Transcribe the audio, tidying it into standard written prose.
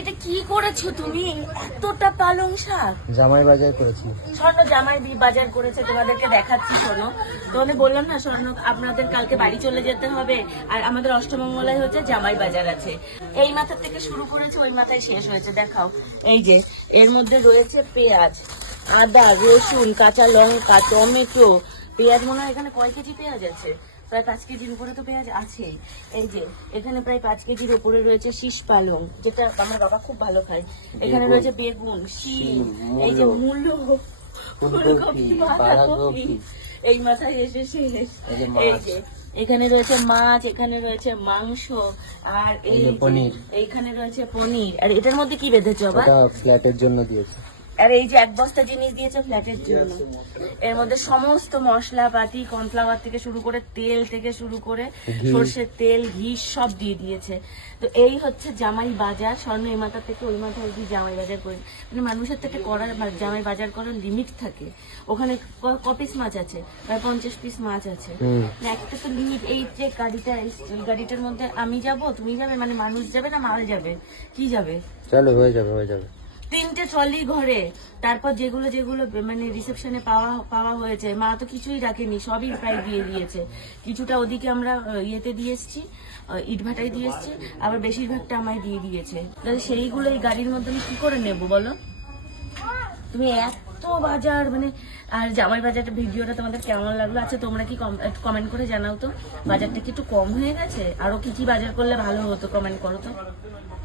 এটা কি করেছো তুমি? এতটা পালং শাক জামাই বাজার করেছি। স্বর্ণ জামাই বাজার করেছে, তোমাদেরকে দেখাচ্ছি। শোনো, তোমাদের বললাম না স্বর্ণ আপনাদের কালকে বাড়ি চলে যেতে হবে, আর আমাদের অষ্টমঙ্গলায় হচ্ছে জামাই বাজার আছে। এই মাথা থেকে শুরু করেছে ওই মাথায় শেষ হয়েছে। দেখাও, এই যে এর মধ্যে রয়েছে পেঁয়াজ, আদা, রসুন, কাঁচা লঙ্কা, টমেটো। পেঁয়াজ মনে হয় এখানে কয় কেজি পেঁয়াজ আছে? প্রায় 5 কেজির উপরে তো পেঁয়াজ আছেই। এই যে এখানে প্রায় 5 কেজির উপরে রয়েছে শীষ পালং, যেটা আমার বাবা খুব ভালো খায়। এখানে রয়েছে বেগুন, শিম, এই যে মূলো, ফুলকপি, বাঁধাকপি, এই মাথায় এসে শেষ। এই যে এখানে রয়েছে মাছ, এখানে রয়েছে মাংস, আর এই পনির, এইখানে রয়েছে পনির। আর এটার মধ্যে কি বেঁধেছো আবার? ওটা ফ্ল্যাটের জন্য দিয়েছে। আর এই যে 1 বস্তা জিনিস দিয়েছে ফ্ল্যাটের জন্য। এর মধ্যে সমস্ত মশলাপাতি, কর্নফ্লাওয়ার থেকে শুরু করে, তেল থেকে শুরু করে, সর্ষের তেল, ঘি সব দিয়ে দিয়েছে। তো এই হচ্ছে জামাই বাজার। স্বর্ণ এই মাথা থেকে ওই মাথা অবধি জামাই বাজার করে। মানে মানুষের থেকে করার জামাই বাজার করার লিমিট থাকে। ওখানে পিস মাছ আছে? প্রায় 50 পিস মাছ আছে। একটা তো লিমিট। এই যে গাড়িটা, এই গাড়িটার মধ্যে আমি যাব, তুমি যাবে, মানে মানুষ যাবে না মাল যাবে? কি যাবে? চলো, হয়ে যাবে হয়ে যাবে। 3টে ট্রলি ঘরে। তারপর যেগুলো যেগুলো মানে রিসেপশনে পাওয়া হয়েছে, মা তো কিছুই রাখেনি, সবই প্রায় দিয়ে দিয়েছে। কিছুটা ওদিকে আমরা ইয়েতে দিয়ে এসছি, ইটভাটায় দিয়ে এসছি, আবার বেশিরভাগটা আমায় দিয়ে দিয়েছে। তাহলে সেইগুলো এই গাড়ির মধ্যে আমি কি করে নেব বলো? তুমি এত বাজার মানে। আর জামাই বাজারটা ভিডিওটা তোমাদের কেমন লাগলো? আচ্ছা তোমরা কি কমেন্ট করে জানাও তো, বাজারটা কি একটু কম হয়ে গেছে? আরো কি কি বাজার করলে ভালো হতো? কমেন্ট করো তো।